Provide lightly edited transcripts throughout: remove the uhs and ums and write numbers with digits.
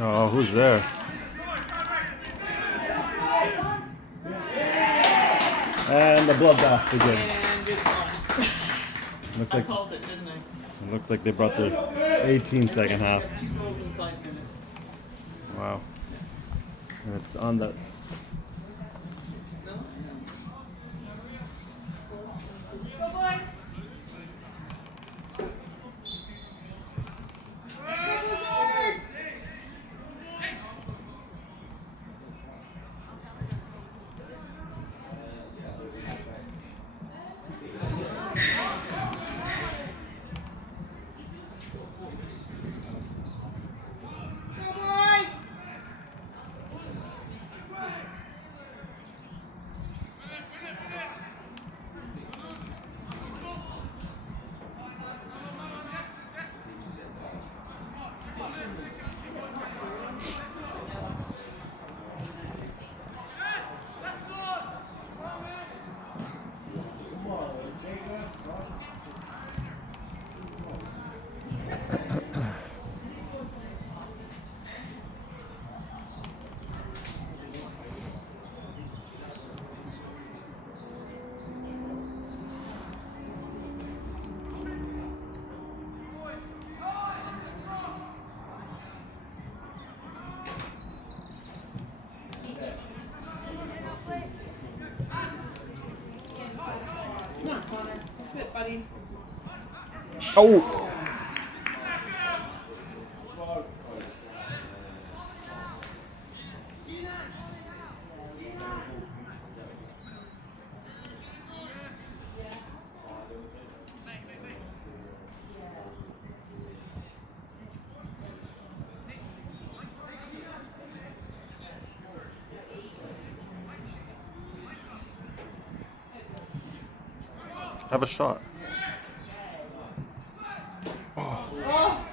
Oh, who's there? And the bloodbath begins. And it's on. Looks I like called it, didn't I? it looks like they brought their 18 second half. 2 goals in 5 minutes. Wow. And it's on the No? Go boys! buddy. Oh! Have a shot. Oh!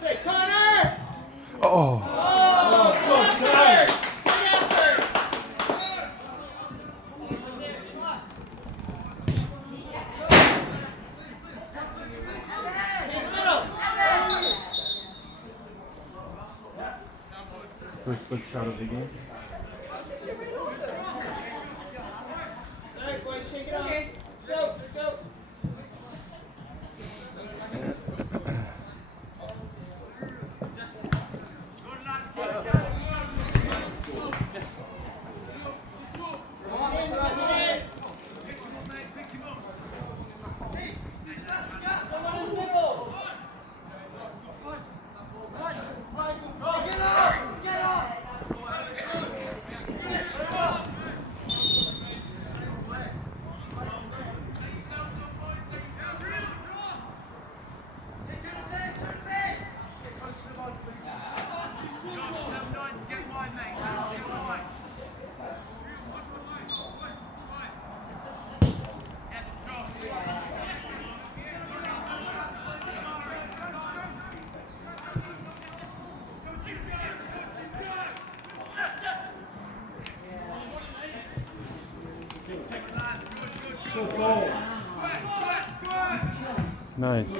Say, Connor! Oh! Oh, Connor! Good effort! Stay in the middle! First good shot of the game. Alright, boys, shake it off. Go, go. Nice.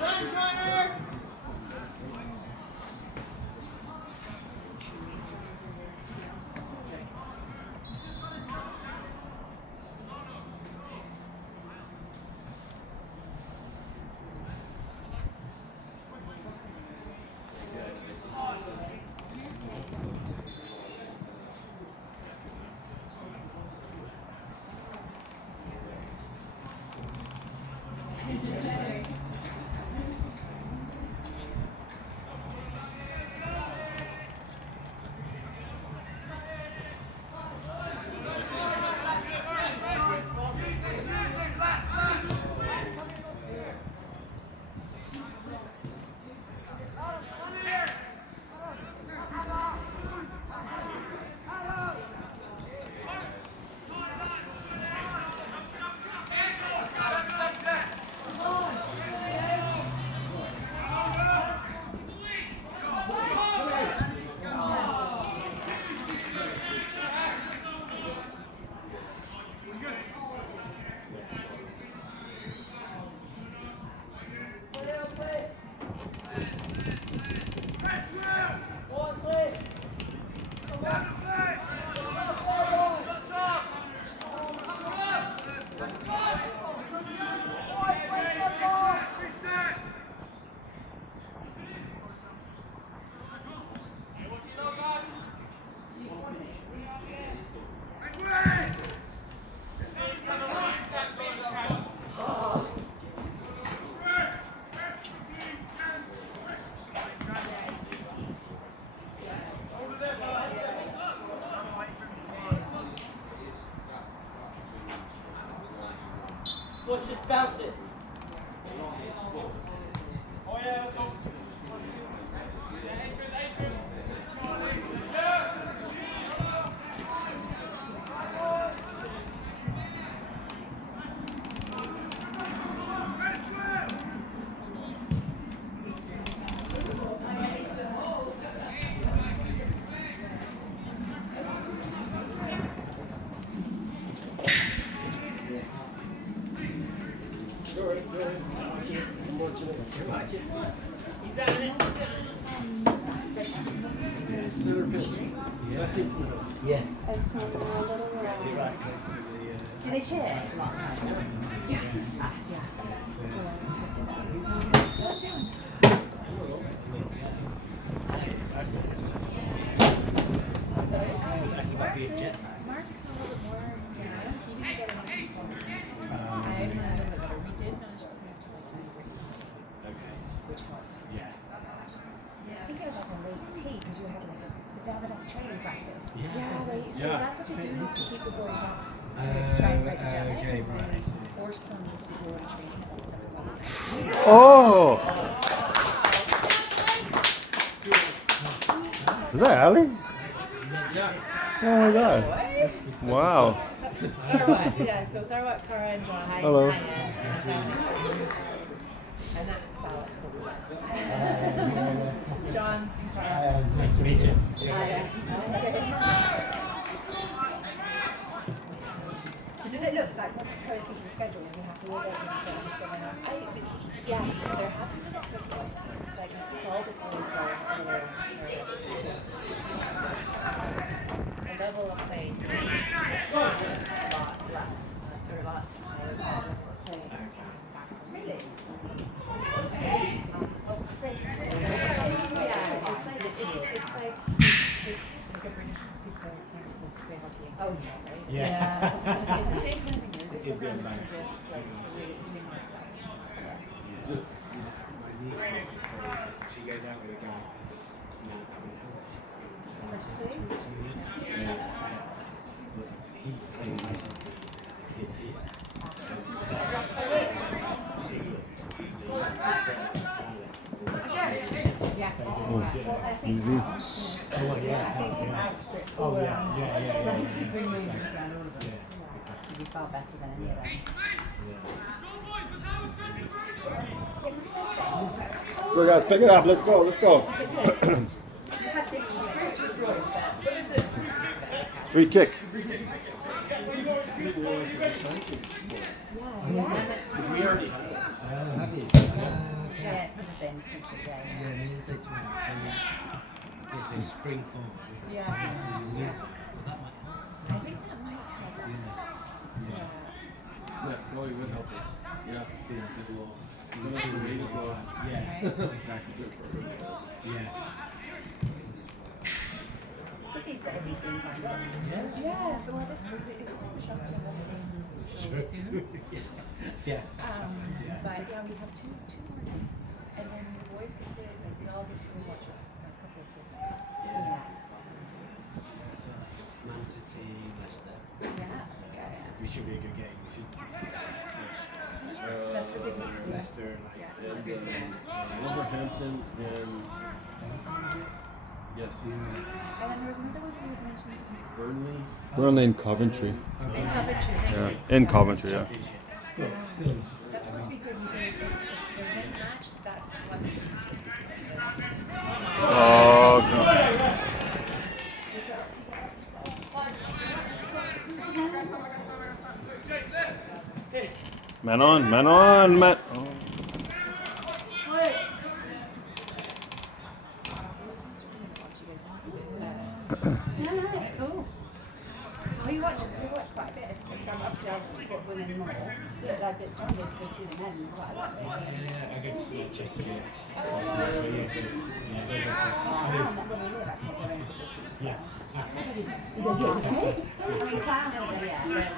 Run, Connor! He's on it. He's on it. Center field. That seat's in the middle. Yeah. And some little You're right, close to the. Do they cheer? Yeah. That might be a jet. Mark's a little bit more, yeah, he didn't get any sleep on it. I didn't have a better. We did manage to stay up to like 9 Okay. which helped. Yeah. I think it was like a late tea because you had like they have enough training practice. Yeah, right. So Yeah. that's what they do to keep the boys up. To Oh, try and break the jet lag, okay, is right, I they see. force them to go to training at like 7 o'clock. Oh! Is that Ali? Yeah. Oh my god. Wow. Tharwat, yeah. So Tharwat, Kara, and John. Hello. And that's Alex. John and Kara. Nice to meet you. So does it look like what's the current teacher's schedule? Is he happy with it? Yeah, so they're happy with it because like all the boys are a little nervous. The level of play is a lot less, or a lot higher level of play. Really? Yeah, it's like the British people learn to play hockey. Oh yeah, right? Yeah. It's the same kind of thing. It'd be It's embarrassing. just like really more stylish. My niece used to say she goes out with a guy now having a horse. But he claims his ear. Easy. Oh, yeah. Oh, yeah. Should be far better than any of them. Let's go, guys. Pick it up. Let's go. Let's go. Free kick. Because we already have it. Have you? Yeah, it's the things. Yeah. Yeah, they just take too much. It's a spring form. Yeah. So you lose it. But that might help. I think that might help us. Yeah. Yeah, Chloe would help us. Yeah. Good law. Don't have to wait as long. Yeah. Exactly. Good for everybody. Yeah. It's good that you've got all these things lined up. Yeah, so well, this is quite shocking that it's so soon. Yeah. But yeah, we have two more nights, and then the boys get to, like, we all get to go watch a couple of good games. Yeah. So, Man City, Leicester. Yeah. We should be a good game. We should succeed. That's ridiculous. Leicester, like. And Wolverhampton and yes, And then there was another one he was mentioning. Burnley. Burnley in Coventry. In Coventry. Yeah. In Coventry, yeah. Yeah. Still. That's supposed to be good. He said if there's any match, that's the one that he's Oh, God. Man on, man on, man. Oh. No, it's cool. We watch quite a bit of obviously I watch sport women more, but like it John just says see the men quite a lot. Yeah, I go to Manchester. Yeah. I'm not really live actually. Yeah. Everybody does. I mean, clown everybody, yeah.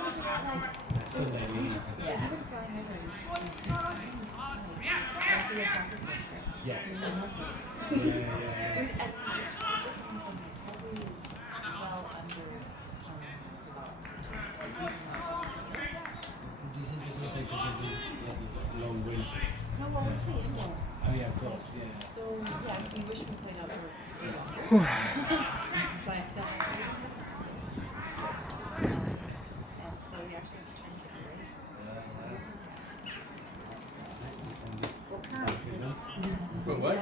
But So they we just, Yeah. even flying over, we just see so many, like, the soccer kids, right? yes. And Yeah. and it's just something like Calgary is well under developed. Do you think it's also because of the long winters? No, well, we play indoor. Oh yeah, of course. Yeah. So, yes, we wish we played outdoor way longer. But we don't have the facilities. And so we actually have to train kids away. well, clowns But what?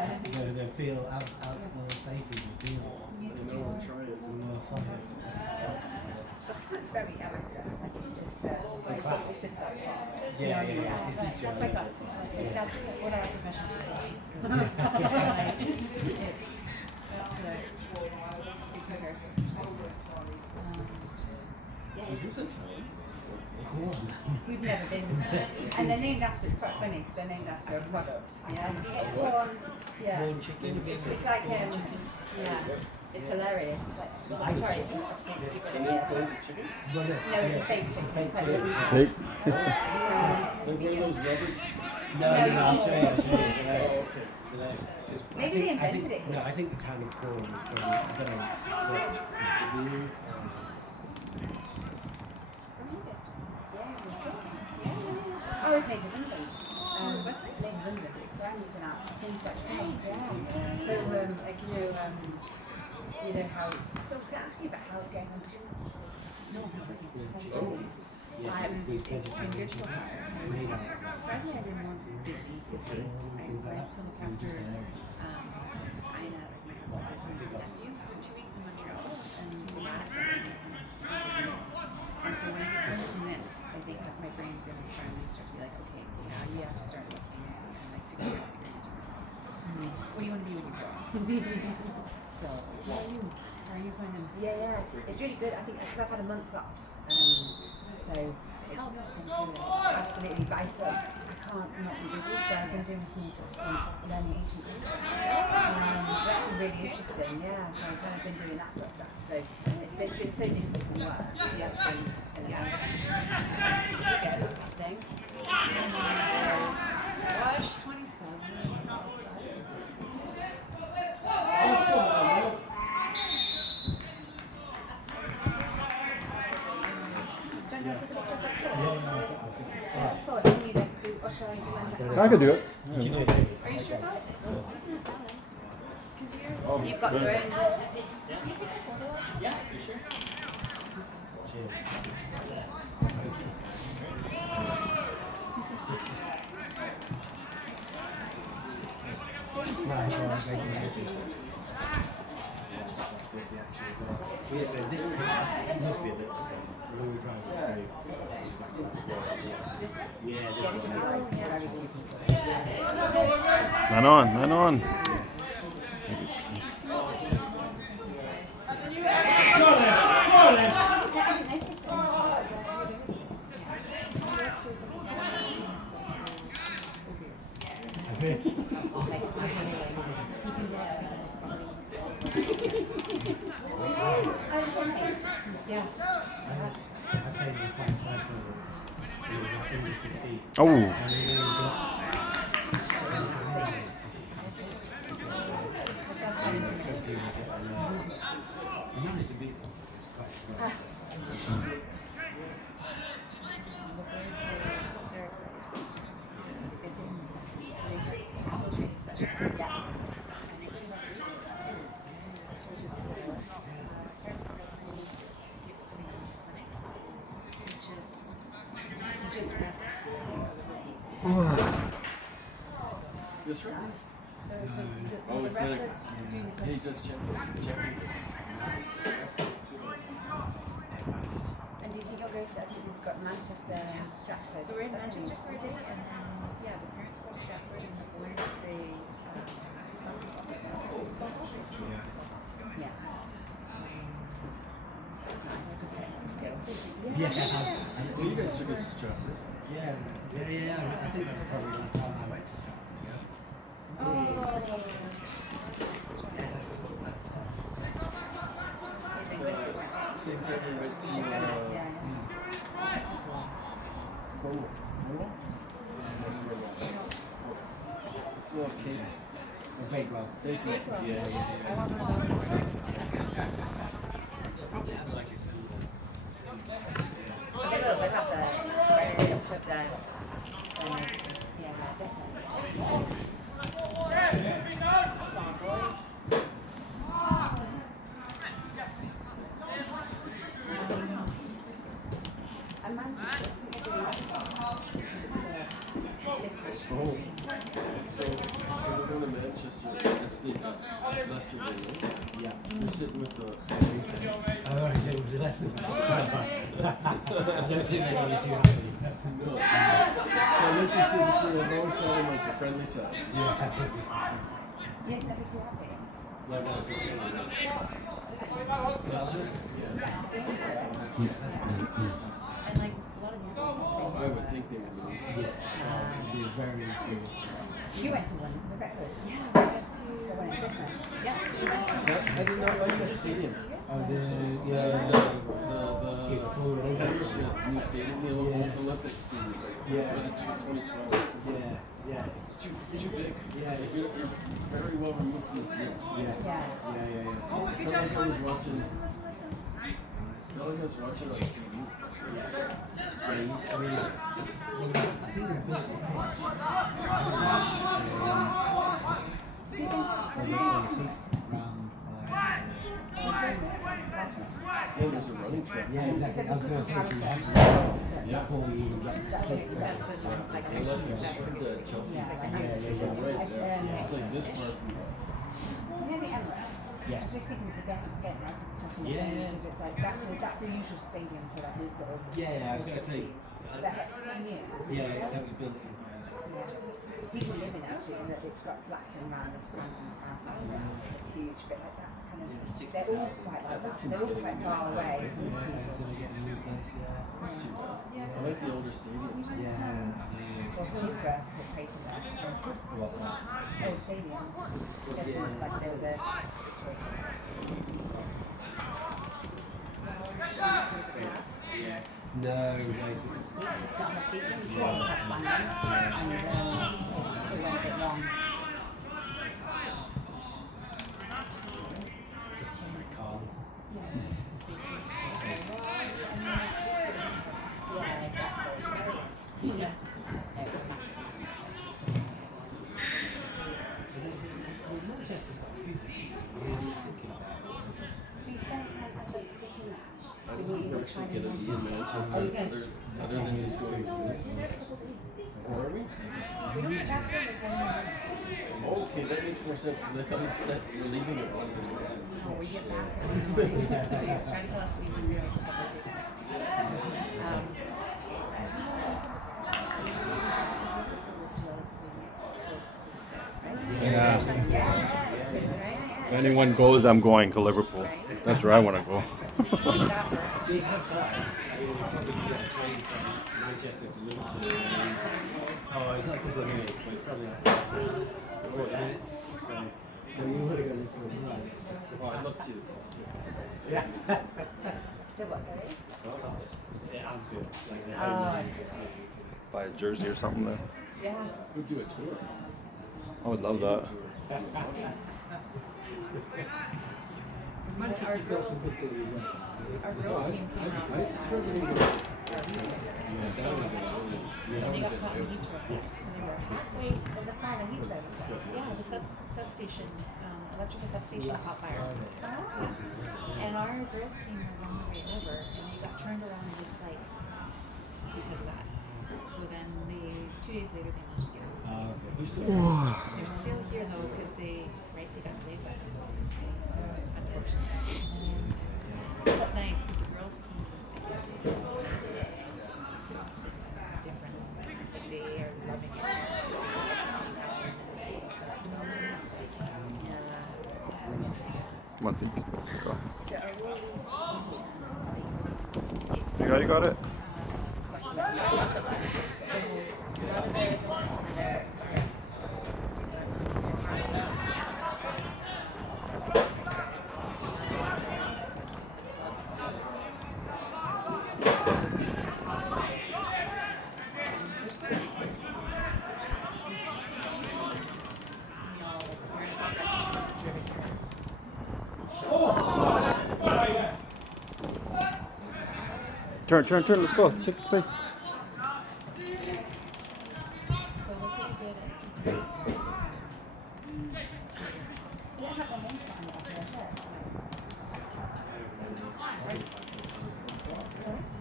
They feel outdoor spaces and fields. I know we're trying. More soccer. it's very amateur. Like it's just like Yeah. that's like us. that's what our professional facilities. So, like, that's a big comparison. So is this a town? We've never been, and they're named after. It's quite funny because they're named after a product. Yeah, you get corn. Yeah, Corn chicken. it's like yeah, it's hilarious. Like, sorry, it's not obviously you've got it And then here. corn's a chicken? No, it's a fake chicken. It's like Fake. Like one of those rubber. No, I'll it's show you. not. I'll show you. So there. Maybe they invented it. No, I think the town of corn was probably, I don't know, what, the view, I was made in London. What's it? Made in London. So I moved out things like that. Yeah. So like you know how. So I was going to ask you about how it's going on. It's been good so far. Surprisingly, I've been more busy because I went to look after Ina, like my older person's nephew, for 2 weeks in Montreal, and so that and so when I get home from this, I think that my brain's going to finally start to be like, okay, now you have to start looking and like figure out what you're going to do. What do you want to be when you grow up? So, how are you finding? Yeah. It's really good. I think because I've had a month off. So it helps to come through it. Absolutely. But I can't not be busy. So I've been doing some learning ancient Greek. So that's been really interesting. Yeah. So I've kind of been doing that sort of stuff. So it's been so difficult from work. Yeah, it's been amazing. Get it interesting. Gosh, 27. I could do it. Are you sure about it? Because You've got your own. Can you take a photo? yeah, you sure? Cheers. Yeah, so this must be a bit when we were driving through. Yeah, this one. Man on, man on. Oh. This right? Oh, the clinic. He does check. And do you think you'll go to? I think we've got Manchester and Stratford. So we're in Manchester for a day, and then the parents go to Stratford, and the boys they Yeah. That's nice. It's a technical skill. Yeah. Well, you guys took us to Stratford. Yeah. I think that was probably the last time I went to Stratford. Same time we went to Cornwall. It's a lot of cakes. Bakewell. Yeah. I want one of those more. Probably have like a symbol. They will, they'll have the very touch of the yeah, definitely. And Manchester, I think they're doing Oh, so we're going to Manchester. Manchester, Leicester game. Yeah. We're sitting with the Oh, right, so it was a lesson. I don't think they're really too happy. no. So I'm interested to see the long side and like the friendly side. Yeah. You're never too happy. No, no, it's just Leicester? That's the thing, so. And like a lot of these girls have I would think they would lose. be very good. You went to one, was that good? Yeah, we went to. The one at Christmas. Yeah, so we went to. I did not like that stadium. Oh, The Hammersmith new stadium, the Olympic stadium, Yeah. the 2012. Yeah. It's too big. Yeah. Like you're very well removed from the field. Yes. Yeah. Yeah. Oh, good I job, felt like I was Connor. watching. Listen. I felt like I was watching on TV. I mean, I think we're built Yeah, there's a running track. Yeah, exactly. I was going to say before we even get to That's the it, that's it, that's like I love the Chelsea. Yeah, I know. It's like right there. Yeah. It's like this far from. Near the Emirates. Yes. I was just thinking of the game again, I was just checking Yeah, it yeah. because it's like that's the usual stadium for like these sort of. Yeah, I was going to say. That Hexagon new. Yeah, that was built in. Yeah. People live in it actually, and it's got flats in around this outside of it. It's huge, but like that's kind of they're all quite like that. They're all quite far away. Until they get a new place, yeah. That's too bad. I like the older stadiums. Well, Hillsborough was created there. What's that? Old stadiums. There's like there was a situation. No, like. This is not enough seating. It's not enough standing, and it went a bit long. Calm. Yeah, exactly. Yeah. Manchester's got a few things. I mean, thinking about it. So you guys have a place for too much? I think we're actually going to be in Manchester other than just going to. Where are we? We don't get back to the phone. Oh, okay, that makes more sense because I thought he said we're leaving at 1 in the morning. No, we get back. He was trying to tell us we were going to celebrate the next year. If anyone goes, I'm going to Liverpool. That's where I want to go. They have time. I mean, we probably can get a train from Manchester to Liverpool. Oh, it's not a couple of minutes, but it's probably like 40 minutes. So, I mean, you would have gone for a ride. Oh, I'd love to see the club. Yeah. The what, sorry? Yeah, Anfield. Like, the Oh, I see. Buy a jersey or something there. Yeah. We'd do a tour. I would love that. Manchester's got some good things as well. Our girls team came out. I swear to God. And they got caught in Heathrow. So they were halfway. There's a fire in Heathrow. is there? Yeah, the substation, electrical substation caught fire. And our girls team was on the way over, and they got turned around mid-flight because of that. So then 2 days later, they managed to get out. They're still here though because they got delayed by them. Unfortunately. It's nice because the girls team is the difference. They are loving it. They get to see that women's team. So Come on, team. Let's go. So are all these You got it? Turn, let's go. Take the space.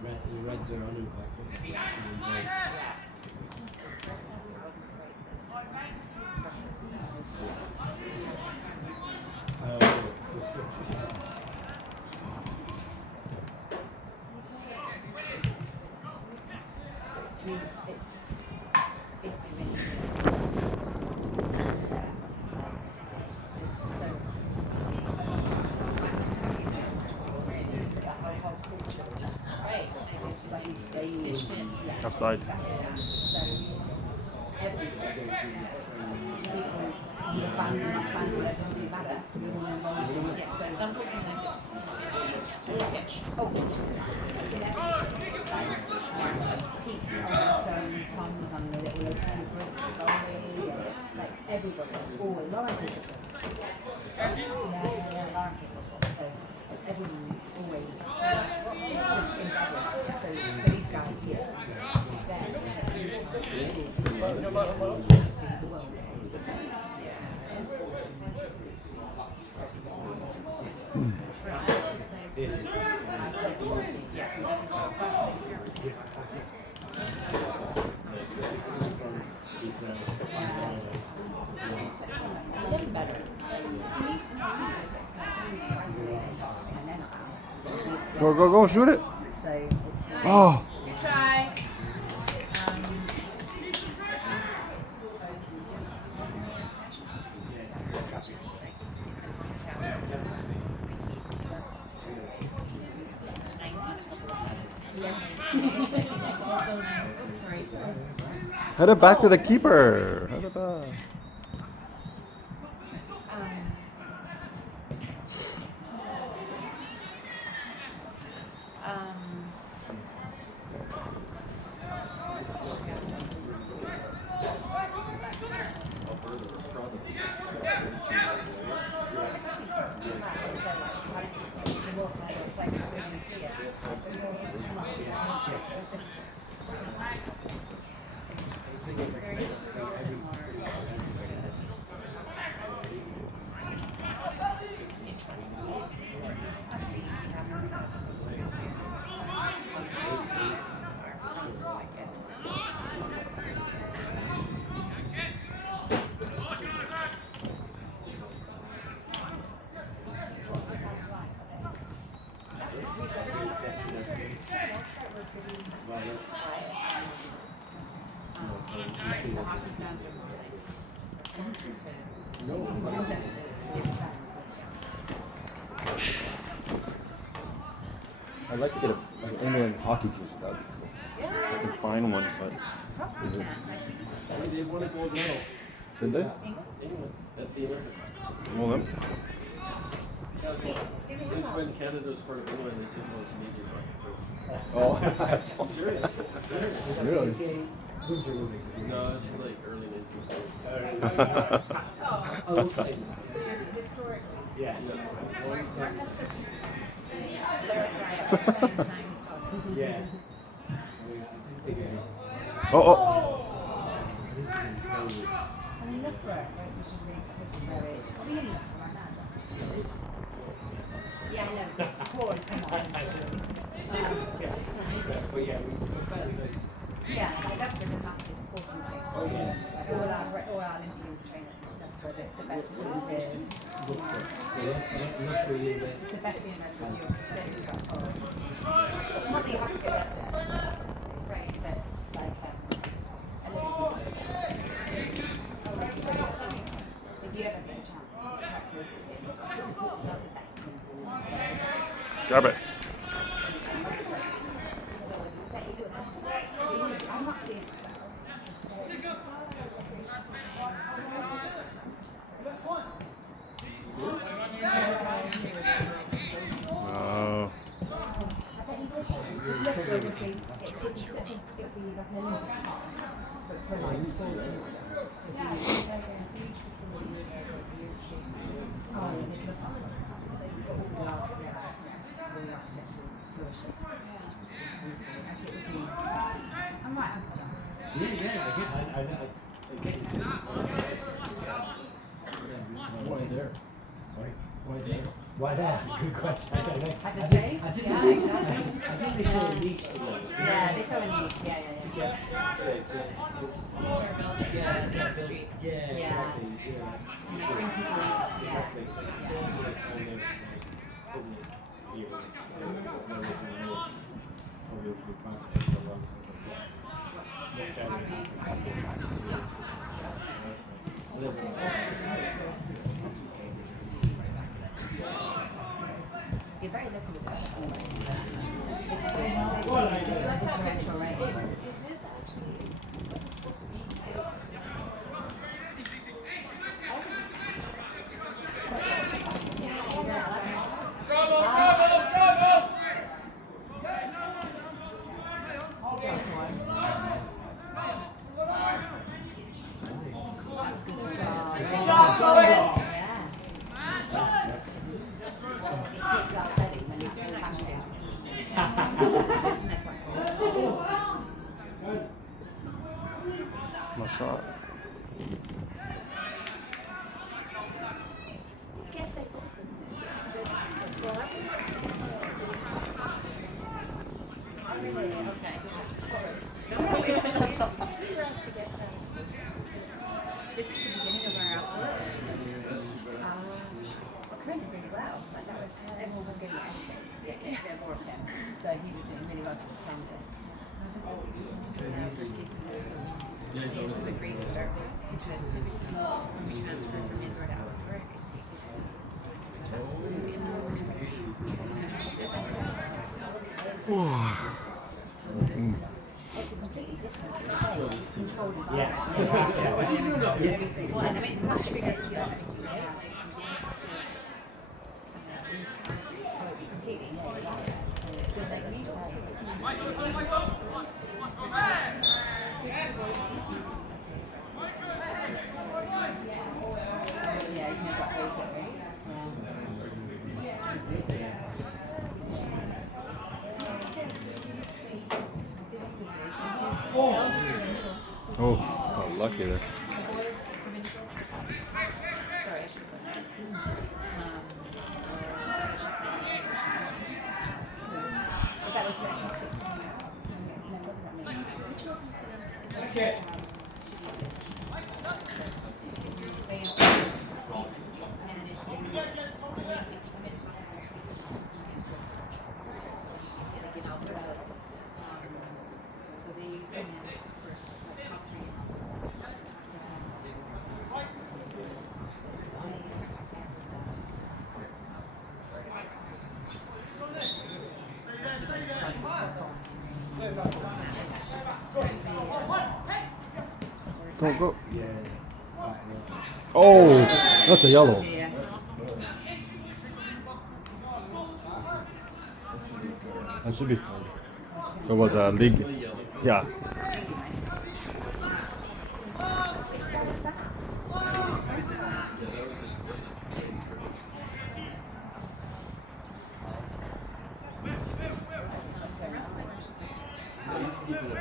The Reds are on him quite quickly. first time it wasn't quite this. outside. So it's everywhere. People, your fans and not fans, it doesn't really matter. You're all involved in it. Yes, so at some point in your life it's to pitch. Oh, Pete on Tom was on the little local for us, like everybody, all Lauren people. Yeah, Lauren people. So it's everyone always just embedded. So for these guys here, I'm getting better. Go, shoot it. So it's Oh, Good try. head it back to the keeper. Head it back. The hockey fans are more like I'd like to get an England hockey jersey. That'd be cool. I can find one, but is it? They won a gold medal. Did they? England at the Olympics. Well, them. It was when Canada was part of England. They said, well, Canadian hockey Oh, coach. Serious. Serious. really? No, this is like early 1900s. Oh, okay. so you're historically Yeah. Yeah. Oh. I mean, look where we should read very. Are we in that right now? Yeah, I know. Corn, come on. But yeah, we're fairly good. Yeah, like that was a massive sporting thing. Oh, yes. All our Olympians train at the best facilities. Loughborough. So Loughborough University. It's the best university in Europe. So it's got school. Not that you have to go there to, right? But like a little bit. If you ever get a chance, it's quite close to it. Not the best one. Grab it. I'm not seeing myself. Oh. It'd be like an Olympic park, but for like sports and stuff. It'd be like a huge facility. Oh, yeah, they look awesome. All the architectural flourishes. Like it would be. I'm right onto that. I get it. Why there? Sorry? Why there? Why there? Good question. I don't know. Like the space? I think Yeah, they, exactly. I think they show a niche to it. Yeah, they show a niche. Yeah. Street. Yeah, exactly. Yeah. And they bring people in. Yeah. Exactly. So it's a form of kind of public events. So no one can know. Probably will be trying to get a lot of You're very lucky with that. It's residential, right? stop, Chloe. Yeah. Keep that steady when He's it's doing doing that that. just an FYI. No shot. Can't stay physical. Oh, really? Okay. Sorry. No, it's easy for us to get that. This is the beginning of our outdoor season. Corinne did really well. Like that was everyone was giving everything. Yeah, they're more of him. So he was doing really well to the standard. This is our first season, so this is a great start for us because typically when we transfer from indoor to outdoor, it takes us indoors to It's a completely different show. It's controlled by Yeah. What's he doing up here? everything. Well, and it's much bigger to be honest. Completely more like that. So it's good that we don't take it easy. Yeah, you know that goes there, right? Oh, got lucky there. Sorry, I should have put that. Is that what you like to stick to? No, what does that mean? Rituals is the Okay. they have season, and if you come into our season, you get to go to rituals. Like in Alberta, so they bring in first like top trees. Go, go. Yeah. Oh, that's a yellow. Yeah. That should be. If it was a league. Yeah. Yeah, that was a train trip. Yeah, he's keeping it.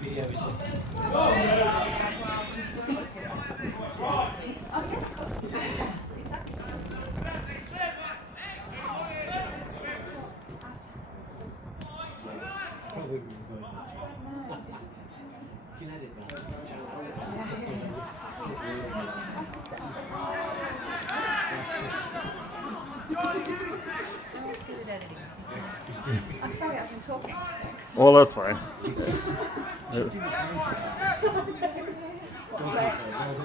Video assistant. Probably would be good. You can edit that. I'm sorry, I've been talking. Well, that's fine.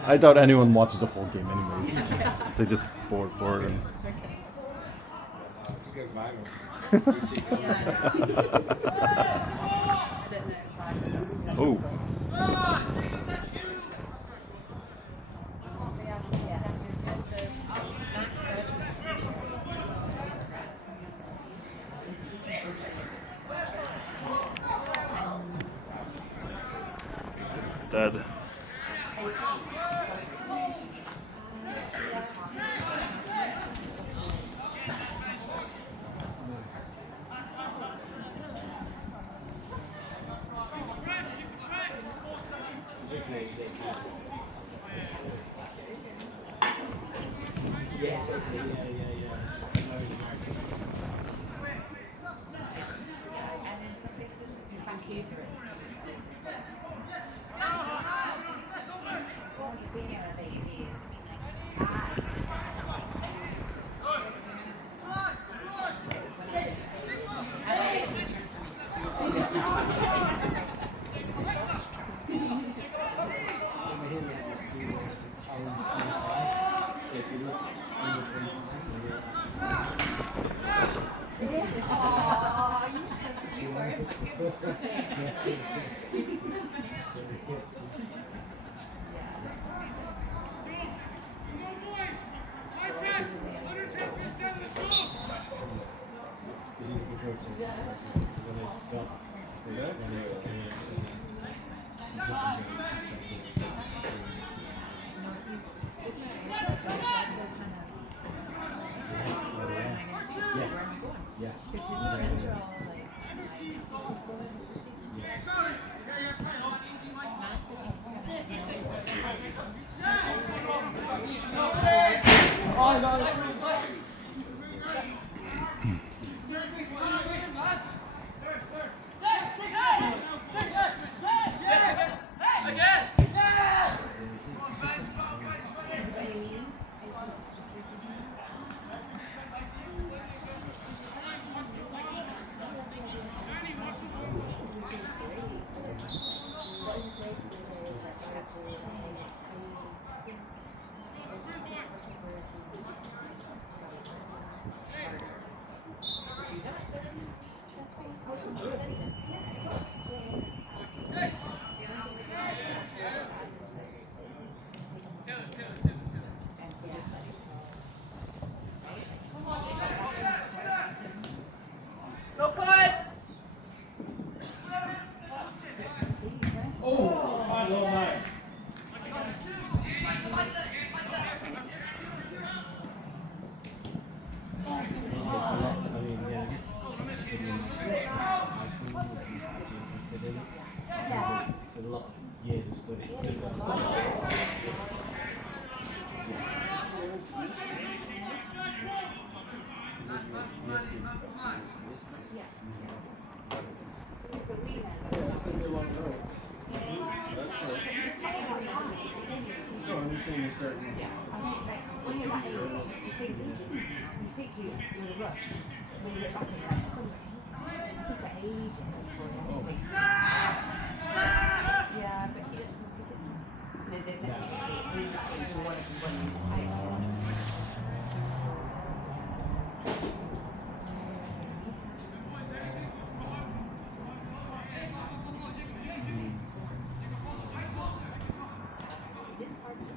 I doubt anyone watches the whole game anyways. They just forward and. Could go viral. Oh. Max graduates. Dead. Yes, actually, yeah. And in some places it's in Vancouver. You see, it used to be 25. So if you look under 25, protein. Because then it's got the That's running right. Yeah. Because his friends are all like, overseas and stuff. Max, I think, Go cut! Oh, my low line. It's a lot. I mean, yeah, I guess high school it's a lot of years of study. That's gonna be a long road. That's fine. No, I'm just saying you're starting. I think like when you're that age, you think you're in a rush. When you look back and you're like, oh, he's got ages before he has to think. yeah, but he didn't, the kids don't see. They definitely see it. When you're that age, you want it to run. It is hard to do.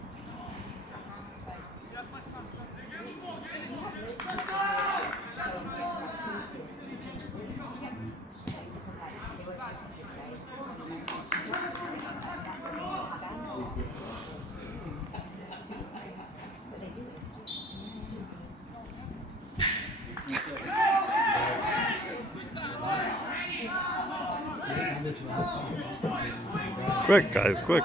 Quick, guys, quick.